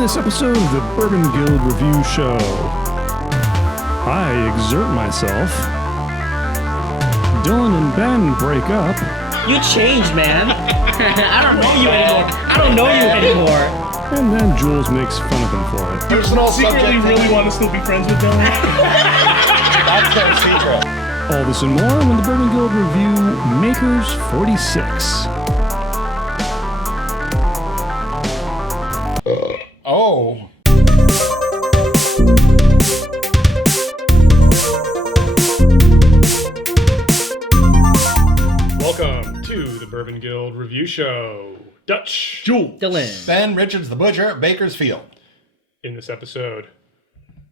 this episode of the Bourbon Guild Review Show, I exert myself. Dylan and Ben break up. You changed, man. I don't know you anymore. And then Jules makes fun of him for it. Personal secretly really want to still be friends with Dylan. That's their secret. All this and more when the Bourbon Guild Review Makers 46. Oh. Welcome to the Bourbon Guild Review Show. Dutch. Jewel. Dylan. Ben Richards, the butcher at Bakersfield. In this episode,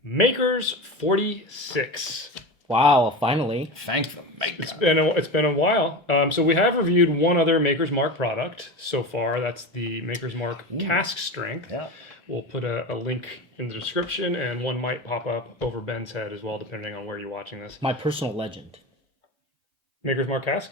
Makers 46. Wow, finally. Thank the maker. It's been a while. So we have reviewed one other Maker's Mark product so far. That's the Maker's Mark Cask Strength. Yeah. We'll put a link in the description, and one might pop up over Ben's head as well, depending on where you're watching this. My personal legend. Maker's Mark Cask?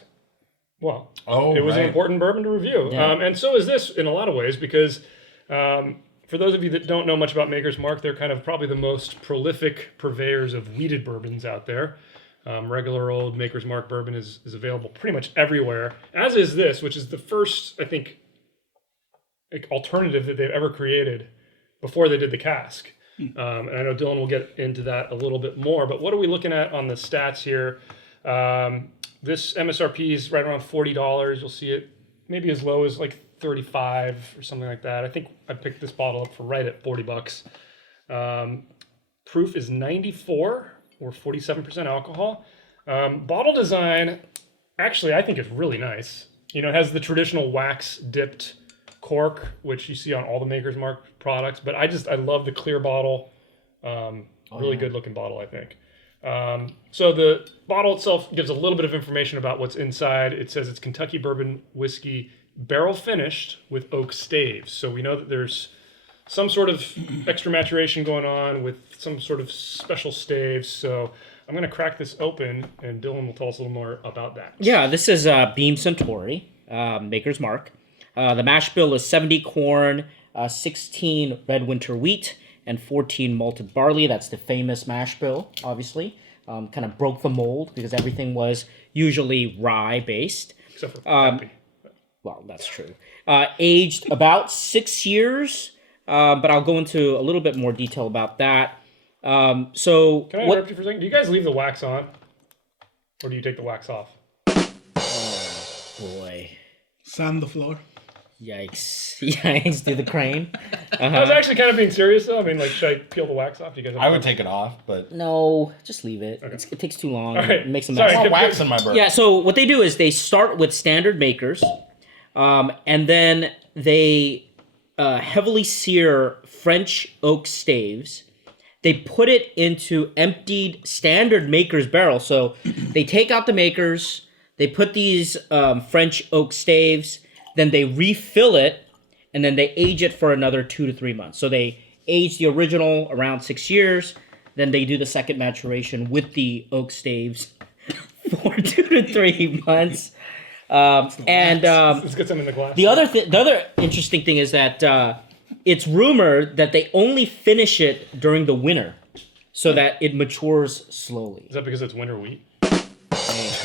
Well, Oh, it was right. an important bourbon to review. Yeah. And so is this in a lot of ways, because for those of you that don't know much about Maker's Mark, they're kind of probably the most prolific purveyors of wheated bourbons out there. Regular old Maker's Mark bourbon is available pretty much everywhere, as is this, which is the first, I think, alternative that they've ever created before they did the cask. And I know Dylan will get into that a little bit more, but what are we looking at on the stats here? This MSRP is right around $40. You'll see it maybe as low as like 35 or something like that. I think I picked this bottle up for right at $40. Proof is 94 or 47% alcohol. Bottle design, actually, I think is really nice. You know, it has the traditional wax dipped cork, which you see on all the Maker's Mark products, but I love the clear bottle. Really good looking bottle, I think. So the bottle itself gives a little bit of information about what's inside. It says it's Kentucky bourbon whiskey, barrel finished with oak staves. So we know that there's some sort of extra maturation going on with some sort of special staves. So I'm going to crack this open, and Dylan will tell us a little more about that. Yeah, this is Beam Suntory, Maker's Mark. The mash bill is 70 corn, 16 red winter wheat, and 14 malted barley. That's the famous mash bill, obviously. Kind of broke the mold because everything was usually rye based. Except for Pappy. Well, that's true. Aged about 6 years, but I'll go into a little bit more detail about that. So Can I interrupt you for a second? Do you guys leave the wax on? Or do you take the wax off? Boy. Sand the floor. Yikes. Yikes, do the crane. I was actually kind of being serious, though. I mean, like, should I peel the wax off? Do you guys I would take it off, but No, just leave it. Okay. It takes too long. All right. It makes a Sorry. mess. I want wax in my bourbon. Yeah, so what they do is they start with standard makers, and then they heavily sear French oak staves. They put it into emptied standard maker's barrel. So they take out the makers, they put these French oak staves, then they refill it, and then they age it for another 2 to 3 months. So they age the original around 6 years, then they do the second maturation with the oak staves for 2 to 3 months. Let's get some in the glass. The other interesting thing is that it's rumored that they only finish it during the winter, so that it matures slowly. Is that because it's winter wheat?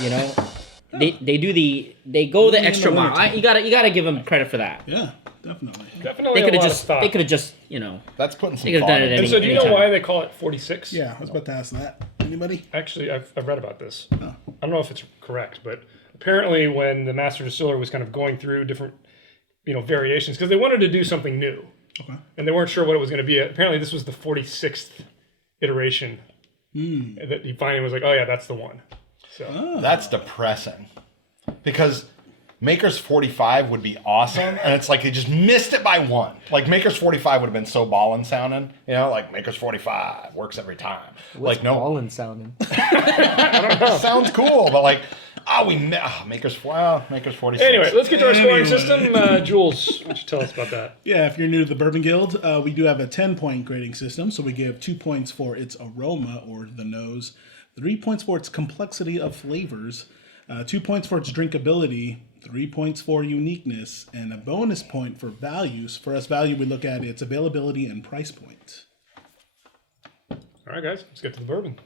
You know, they go the extra mile. You gotta give them credit for that. Yeah, definitely. Definitely They could a lot have of thought. just that's putting some They could've thought done it in. And so do you know anytime. why they call it 46? Yeah, I was about to ask that. Anybody? Actually, I've read about this. I don't know if it's correct, but apparently when the master distiller was kind of going through different, variations, because they wanted to do something new. Okay. And they weren't sure what it was going to be. Apparently this was the 46th iteration that he finally was like, oh yeah, that's the one. So That's depressing. Because Maker's 45 would be awesome, and it's like they just missed it by one. Like Maker's 45 would have been so ballin' sounding, like Maker's 45 works every time. What's ballin' sounding? Sounds cool, but like, Maker's 46. anyway, let's get to our scoring Anyway. system. Jules, why don't you tell us about that? Yeah, if you're new to the Bourbon Guild, we do have a 10-point grading system. So we give 2 points for its aroma, or the nose, 3 points for its complexity of flavors, 2 points for its drinkability, 3 points for uniqueness, and a bonus point for values. For us, value, we look at its availability and price point. All right, guys, let's get to the bourbon.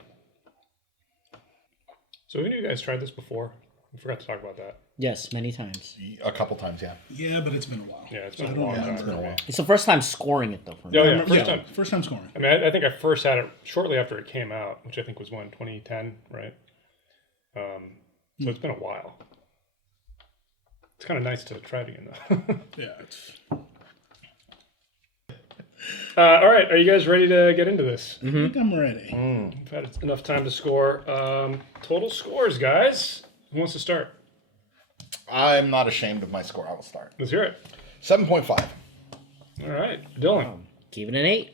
So, have any of you guys tried this before? I forgot to talk about that. Yes, many times. A couple times, yeah. Yeah, but it's been a while. Yeah, it's been I a don't long know. time. It's been a while. It's the first time scoring it, though, for me. Oh, yeah, first time. First time scoring. I mean, I think I first had it shortly after it came out, which I think was 2010, right? So it's been a while. It's kind of nice to try it again, though. Yeah, it's... All right, are you guys ready to get into this? I think I'm ready. We've had enough time to score. Total scores, guys. Who wants to start? I'm not ashamed of my score. I will start. Let's hear it. 7.5. All right, Dylan. Give it an 8.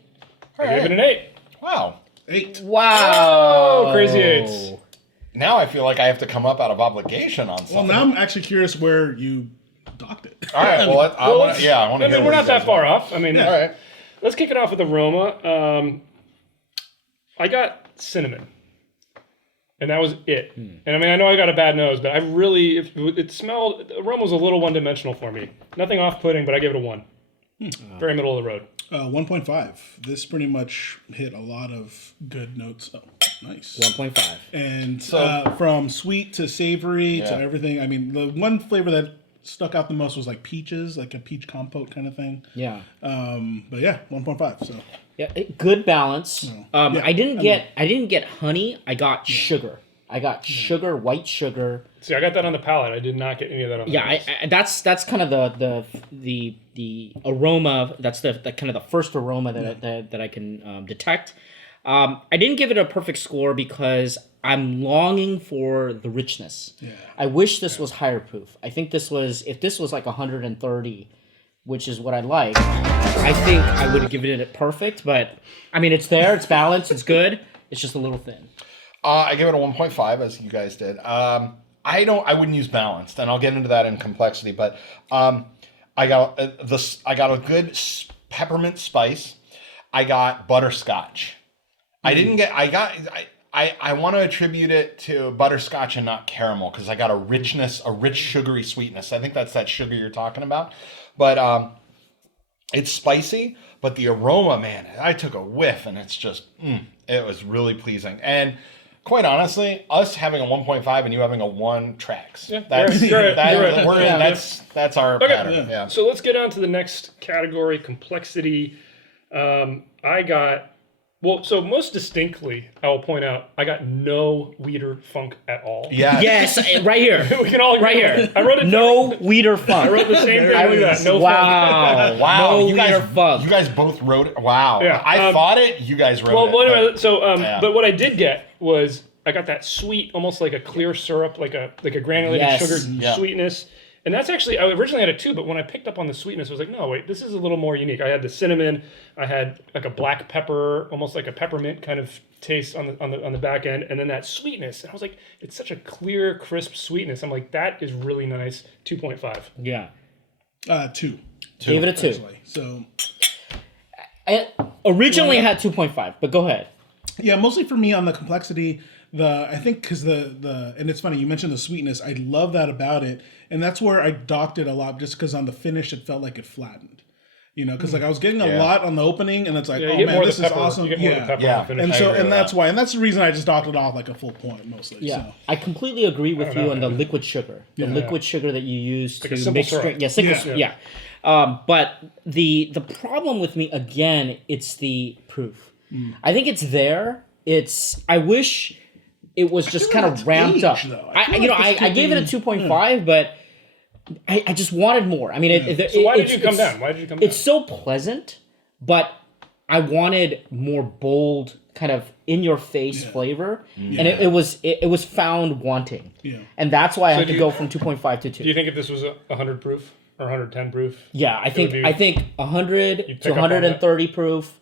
I gave it an 8. Wow. 8. Wow. Oh, crazy 8s. Now I feel like I have to come up out of obligation on Well, something. now I'm actually curious where you docked it. All right. Well, I want to I hear. mean, we're not that far off. I mean, All right. let's kick it off with aroma. I got cinnamon. And that was it. And I mean, I know I got a bad nose, but I really, it smelled, the aroma was a little one-dimensional for me. Nothing off-putting, but I gave it a 1. Very middle of the road. 1.5. This pretty much hit a lot of good notes. Oh, nice. 1.5. And So- from sweet to savory to Yeah. everything. I mean, the one flavor that stuck out the most was like peaches, like a peach compote kind of thing. Yeah. But yeah, 1.5. So Yeah, good balance. Yeah, I didn't get honey. I got sugar. I got sugar, white sugar. See, I got that on the palate. I did not get any of that on the Yeah, nose. that's kind of the aroma. That's the kind of the first aroma that I can detect. I didn't give it a perfect score because I'm longing for the richness. Yeah. I wish this was higher proof. I think if this was like 130, which is what I like, I think I would have given it perfect. But I mean, it's there, it's balanced, it's good. It's just a little thin. I give it a 1.5, as you guys did. I wouldn't use balanced, and I'll get into that in complexity. But I got a good peppermint spice. I got butterscotch. I want to attribute it to butterscotch and not caramel because I got a rich sugary sweetness. I think that's that sugar you're talking about. But it's spicy, but the aroma, man, I took a whiff and it's just, it was really pleasing. And quite honestly, us having a 1.5 and you having a 1 tracks. Yeah, That's you're right. that's our Okay. pattern. Yeah. So let's get on to the next category, complexity. I got, so most distinctly, I will point out, I got no weeder funk at all. Yeah. Yes, right here. We can all agree Right on here. that. I wrote it No weeder funk. I wrote the same thing. Look at that. No funk. Wow. Wow, No you guys, weeder funk. you guys both wrote it. Wow. Yeah, I thought it. You guys wrote Well, it. well, but- anyway, so yeah. but what I did get was I got that sweet, almost like a clear syrup, like a granulated Yes. sugar Yeah. sweetness. And that's actually, I originally had it too, but when I picked up on the sweetness, I was like, no, wait, this is a little more unique. I had the cinnamon, I had like a black pepper, almost like a peppermint kind of taste on the back end, and then that sweetness. And I was like, it's such a clear, crisp sweetness. I'm like, that is really nice. 2.5. Yeah. 2. Gave it a 2. Actually. So I originally had 2.5, but go ahead. yeah, mostly for me on the complexity. I think because the and it's funny you mentioned the sweetness. I love that about it, and that's where I docked it a lot, just because on the finish it felt like it flattened. You know, because like I was getting a Yeah. lot on the opening, and it's like, Yeah, you oh get man, more of this the is pepper. awesome. You get more of the pepper Yeah. on the finish. And I so agree and with that's that. why, and that's the reason I just docked it off like a full point mostly. Yeah, So. I completely agree with you on the liquid sugar. The Yeah. liquid sugar that you use a to simple mix syrup. drink. Yeah, simple Yeah. syrup. Yeah. But the problem with me again, it's the proof. I think it's there. I wish it was just feel kind like of it's ramped age, up. though. I feel like this I could gave it a be- 2.5, but I just wanted more. I mean, So why did you come down? Why did you come down? It's so pleasant, but I wanted more bold, kind of in your face flavor, and it was found wanting. Yeah. And that's why I had do to you- go from 2.5 to 2. Do you think if this was 100 proof or 110 proof? Yeah, I think be- 100 pick to up on that? 130 proof.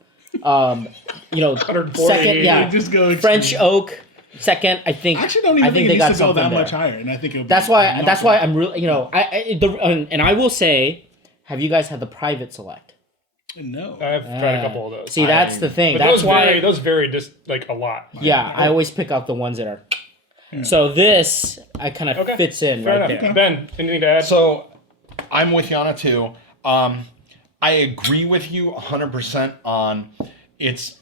140. Second, yeah, Just go French oak. Second, I think. I actually don't even think they it got needs to go something that there. much higher, and I think it'll That's be why. That's why knockout. I'm really. And I will say, have you guys had the private select? No. I've tried a couple of those. See, that's the thing. But That's those why. vary just like a lot. Yeah, I always pick out the ones that are. So this I kind of Okay. fits in Fair right enough. there. Ben, anything to add? So I'm with you on it too. I agree with you 100% on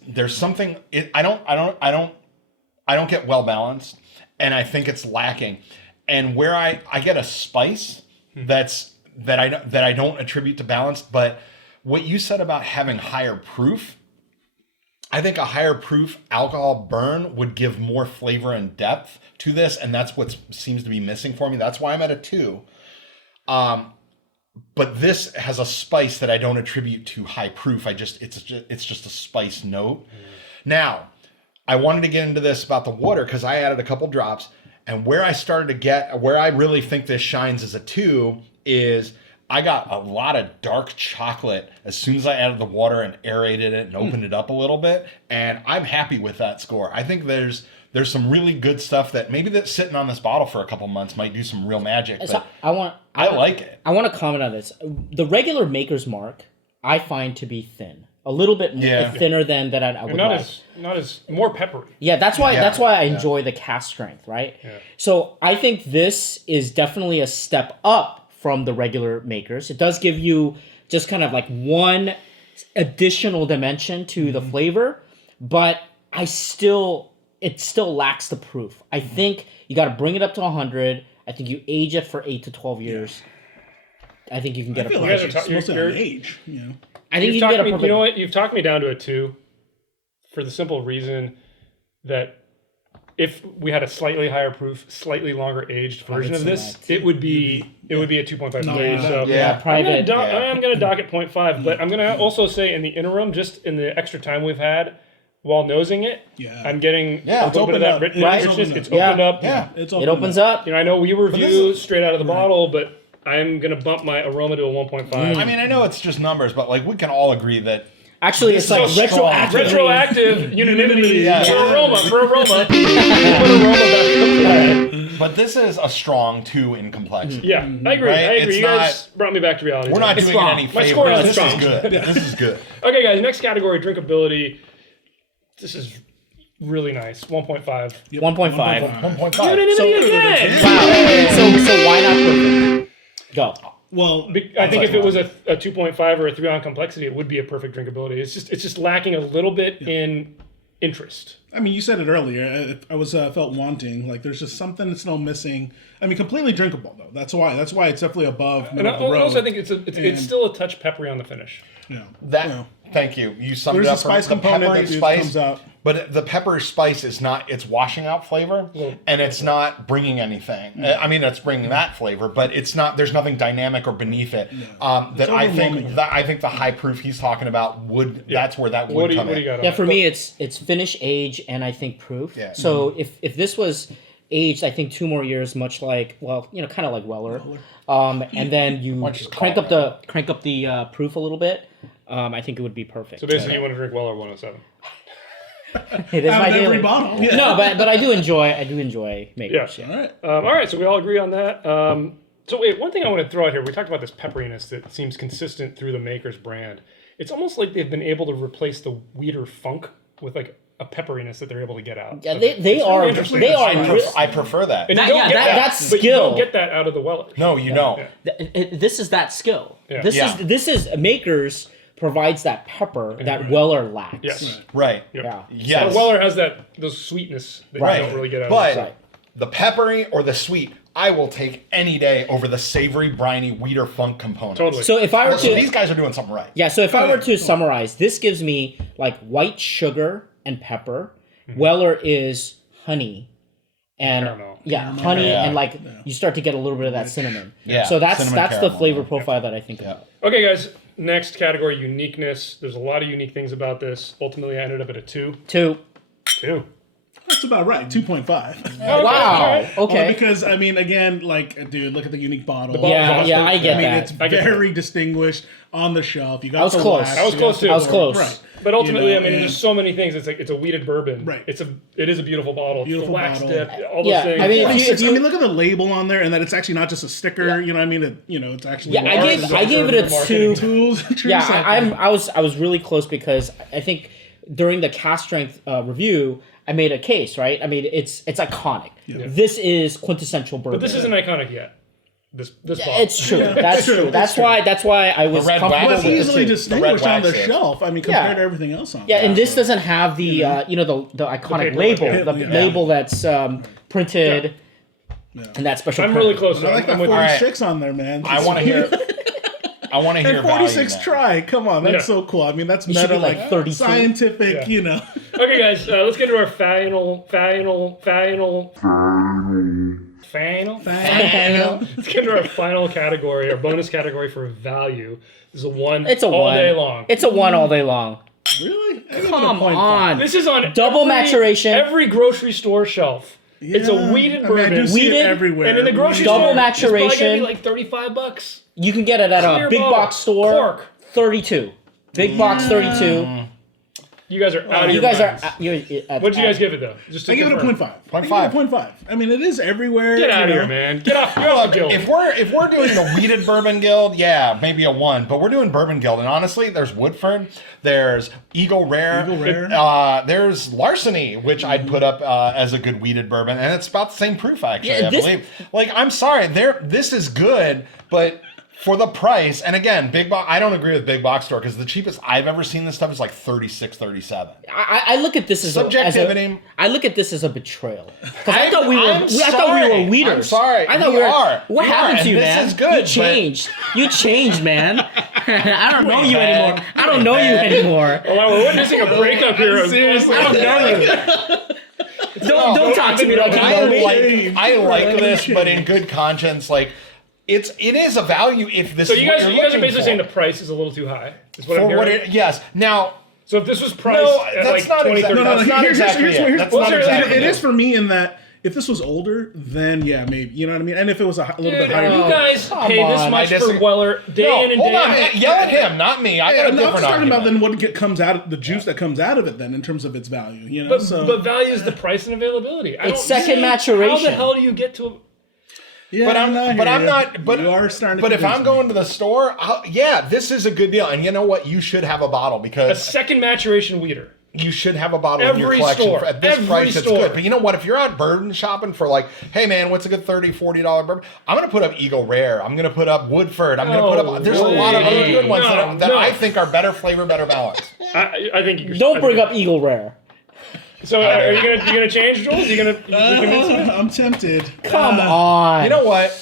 there's something I don't get well balanced, and I think it's lacking. And where I get a spice that I don't attribute to balance, but what you said about having higher proof, I think a higher proof alcohol burn would give more flavor and depth to this, and that's what seems to be missing for me. That's why I'm at a 2. But this has a spice that I don't attribute to high proof. It's just a spice note. Now, I wanted to get into this about the water because I added a couple drops, and where I really think this shines as a 2 is I got a lot of dark chocolate as soon as I added the water and aerated it and opened it up a little bit, and I'm happy with that score. I think there's some really good stuff that maybe that's sitting on this bottle for a couple months might do some real magic. So But I like it. I want to comment on this. The regular Maker's Mark I find to be thin, a little bit thinner than I would like. Not as more peppery. Yeah, that's why I enjoy the cast strength, right? Yeah. So I think this is definitely a step up from the regular Makers. It does give you just kind of like one additional dimension to the flavor, but it still lacks the proof. I think you got to bring it up to 100. I think you age it for 8 to 12 years. I think you can get a perfect. It's supposed to have age, I think you can get a perfect. You know what? You've talked me down to a 2 for the simple reason that if we had a slightly higher proof, slightly longer aged version of this, it would be a 2.5. So private. I'm going to dock at 0.5, but I'm going to also say in the interim, just in the extra time we've had while nosing it, I'm getting a little bit of that richness. It's opened up. Yeah, it opens up. You know, I know we review straight out of the bottle, but I'm going to bump my aroma to a 1.5. I mean, I know it's just numbers, but like we can all agree that actually it's like retroactive unanimity for aroma. But this is a strong 2 in complexity. Yeah, I agree. Right? I agree. You guys brought me back to reality. We're not doing it any My score favors. is This is strong. good. This is good. Okay, guys. Next category, drinkability. This is really nice. 1.5. 1.5. 1.5. Unanimity again. Wow. So why not perfect? Go. Well, I think if it was a 2.5 or a 3 on complexity, it would be a perfect drinkability. It's just lacking a little bit in interest. I mean, you said it earlier. I was felt wanting. Like there's just something that's still missing. I mean, completely drinkable though. That's why it's definitely above middle of the road. And also, I think it's still a touch peppery on the finish. Yeah. Thank you. You summed it There's up. a spice the component peppery that spice comes out. But the pepper spice is not. It's washing out flavor, and it's not bringing anything. I mean, it's bringing that flavor, but it's not. There's nothing dynamic or beneath it. That I think. I think the high proof he's talking about would. That's where that would come in. Yeah, for me, it's finish, age, and I think proof. Yeah. So if this was aged, I think 2 more years, much like kind of like Weller, and then you crank up the proof a little bit. I think it would be perfect. So basically, you want to drink Weller 107. It is my daily bottle. Yeah. No, but I do enjoy Makers. Yeah. All right. So we all agree on that. So wait, one thing I want to throw out here. We talked about this pepperiness that seems consistent through the Makers brand. It's almost like they've been able to replace the weeder funk with like a pepperiness that they're able to get out. Yeah, they are. I prefer that. And that's skill. But you don't get that out of the Weller. No, you don't. This is that skill. Yeah. This is Makers provides that pepper that Weller lacks. Yes. Right. Yep. Yeah. Yes. So Weller has those sweetness that you don't really get out of But the peppery or the sweet, I will take any day over the savory, briny, weeder funk component. Totally. So if I were So to, these guys are doing something right. yeah. So if I were to summarize, this gives me like white sugar and pepper. Weller is honey. And Caramel. honey, and like you start to get a little bit of that cinnamon. Yeah, so that's cinnamon the caramel, flavor profile that I think about. Okay, guys. Next category, uniqueness. There's a lot of unique things about this. Ultimately, I ended up at a 2. 2. That's about right. 2.5. Wow. Okay. Only because I mean, again, like, dude, look at the unique bottle. Yeah, I get I mean, that. it's very distinguished on the shelf. You got I was the close. wax, I was you close got too. the I was close. Right. But ultimately, You know, I mean, there's so many things. It's like it's a weeded bourbon. Right. It is a beautiful bottle. Beautiful it's the wax bottle. dip. All those things. I mean, if you, I mean, look at the label on there, and that it's actually not just a sticker. You know, what I mean, it's actually. yeah, I gave it a 2. Tools. Yeah, I was really close because I think during the cast strength review, I made a case, right? I mean, it's iconic. This is quintessential bourbon. But this isn't iconic yet. This bottle. It's true. That's true. That's why I was red comfortable wax with is it. Easily The distinguished red on the wax is. shelf. I mean, compared to everything else on. Yeah, it. and this doesn't have the the iconic paper label, label. the label that's printed, and that special. I'm print. really close. I like that I'm with 46 on there, man. I want to hear. I want to hear And 46 value, man. try. Come on, that's Yeah. so cool. I mean, that's should meta, be like like 32. scientific, you know. Okay, guys, let's get into our final. Let's get into our final category, our bonus category for value. This is a one. It's a all one day long. It's a one all day long. Really? I give it a Come 0.5. on. This is on Double maturation. Every grocery store shelf. It's a weeded I mean, I bourbon. do see it Weeded, everywhere. And in the grocery Double store, maturation. it's probably gonna be like $35. You can get it at Clear a big bottle. box store. Cork. 32. Big box 32. You guys are out of You your guys minds. are. What'd you guys give it though? Just to I give it a confirm. 0.5. I give 0.5. it a 0.5. I mean, it is everywhere. Get out of you here, know. man. Get off. You're off the guild. If we're doing the weeded bourbon guild, yeah, maybe a 1. But we're doing bourbon guild, and honestly, there's Woodford, there's Eagle Rare, there's Larceny, which I'd put up as a good weeded bourbon, and it's about the same proof actually. Yeah, I this- believe. Like, I'm sorry, this is good, but. For the price, and again, big box. I don't agree with big box store because the cheapest I've ever seen this stuff is like 36, 37. I look at this as Subjectivity. I look at this as a betrayal. Because I I'm thought we were weeders. I'm sorry. I thought we are. What We happened are, to you, and man? This is good. You but- changed. You changed, man. I don't know you bad. anymore. I don't know you anymore. Oh, wow, we're witnessing a breakup here. Seriously, I don't know you. Don't talk to me like you know me. I like this, but in good conscience, like it is a value if this. So is you what guys you're are looking basically for. saying the price is a little too high. Is what I'm for hearing. what it. Yes. Now, So if this was priced no, at that's like not 20, exactly. 30 That's not Here's exactly what- it. That's well, not here's- exactly It it. is for me in that if this was older, then yeah, maybe. You know what I mean? And if it was a little bit Dude, higher. you guys come pay this on. much I for disagree. Weller day in and hold day on. out. Yell at him, not me. I got a I'm different just talking argument. about then what comes out of the juice that comes out of it then in terms of its value. You know, But value is the price and availability. I It's don't second see maturation. How the hell do you get to? yeah, But I'm not. But you are starting to. But if convince I'm me. going to the store, this is a good deal. And you know what? You should have a bottle A because second maturation weeder. you should have a bottle in your Every collection. store. At this Every price, it's store. good. But you know what? If you're out bourbon shopping for like, hey man, what's a good $30, $40 bourbon? I'm going to put up Eagle Rare. I'm going to put up Woodford. I'm going to put up. There's a lot of other good ones that I think are better flavor, better balance. I think you Don't bring up Eagle Rare. So are you gonna change, Jules? You convince me? I'm tempted. Come on. You know what?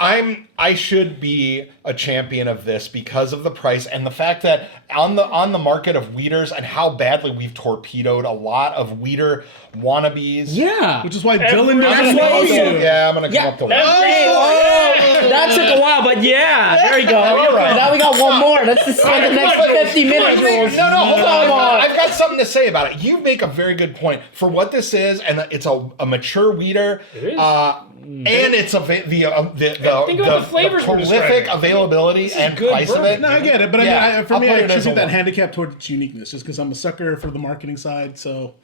I should be a champion of this because of the price and the fact that on the market of weeders and how badly we've torpedoed a lot of weeder wannabes. Yeah. Which is why Every- Dylan That's doesn't what know I'm saying. you. Yeah, I'm gonna come Yeah. up to one. Hey, oh, that took a while, but yeah, there you go. All right. Now we got one more. Let's just spend the next 50 minutes. No, hold Come on. on. I've got something to say about it. You make a very good point for what this is, and it's a mature weeder. It is. And it's Think about the flavors we're prolific describing. availability and good price of bourbon. it. No, I get it, but Yeah, I mean, for I'll me, put I it as a attribute that one. handicap towards its uniqueness, just because I'm a sucker for the marketing side. So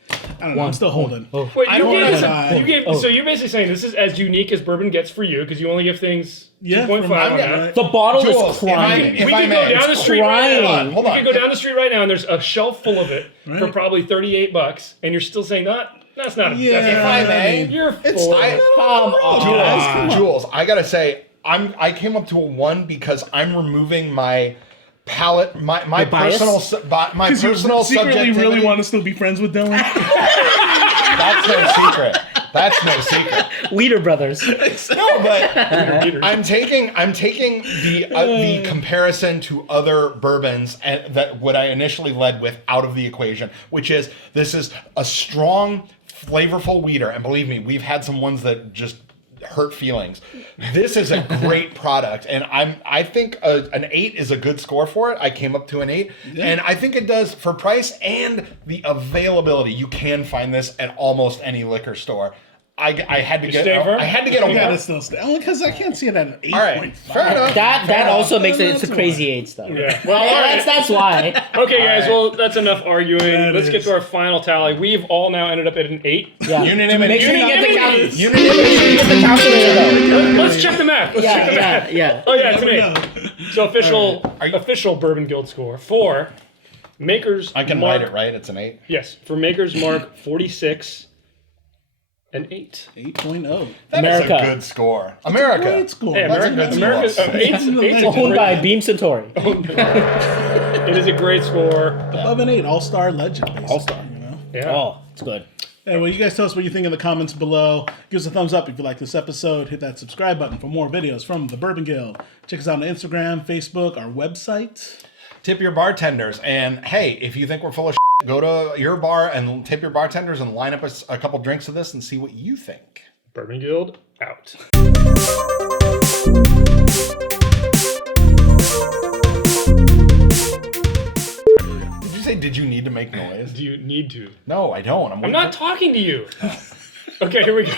I don't know. I'm still holding. Wait, I you don't gave, wanna us- die. you gave so you're basically saying this is as unique as bourbon gets for you because you only give things Yeah, 2.5 from my on that. The bottle Jules, is crying. if We I could may, go down the it's street right crying. now. Hold We on. could go down the street right now and there's a shelf full of it for Right. probably $38, and you're still saying that's not. Yeah, That's If I may, you're It's full. Come on. Jules, I gotta say, I came up to a 1 because I'm removing my palate, my bias? personal, my Because you personal secretly subjectivity. really want to still be friends with Dylan. That's no secret. That's no secret. Weeder Brothers. No, but I'm taking the comparison to other bourbons and that what I initially led with out of the equation, which is this is a strong, flavorful weeder, and believe me, we've had some ones that just hurt feelings. This is a great product, and I think an 8 is a good score for it. I came up to an 8, and I think it does for price and the availability. You can find this at almost any liquor store. I had to get stay firm? I had to get a I gotta 1. still stay. Only because I can't see it at an 8.5. All right, fair enough. That also makes it. It's a That's crazy 8 though. Yeah. Well, that's why. Okay, guys. Well, that's enough arguing. That Let's get is. to our final tally. We've all now ended up at an 8. Yeah. Unanimity. Make sure you get the Unanimity. calculator. Make sure you get the calculator though. Let's check the math. Let's check the math. Yeah. Oh yeah, it's Never an know. 8. So official Bourbon Guild score for Makers I can Mark, write it, right? It's an 8. Yes, for Maker's Mark 46, an 8. 8.0. That is America. a good score. America. Great score. Hey, That's a America, good America, score. eight's a Owned by great- Beam Centauri. It is a great score. Above an 8, all-star legend, basically. All-star. You know? Yeah. Oh, it's good. Hey, well, you guys tell us what you think in the comments below. Give us a thumbs up if you like this episode. Hit that subscribe button for more videos from the Bourbon Guild. Check us out on Instagram, Facebook, our website. Tip your bartenders. And hey, if you think we're full of shit, go to your bar and tip your bartenders and line up a couple drinks of this and see what you think. Bourbon Guild out. Did you say, did you need to make noise? Do you need to? No, I don't. I'm not talking to you. Okay, here we go.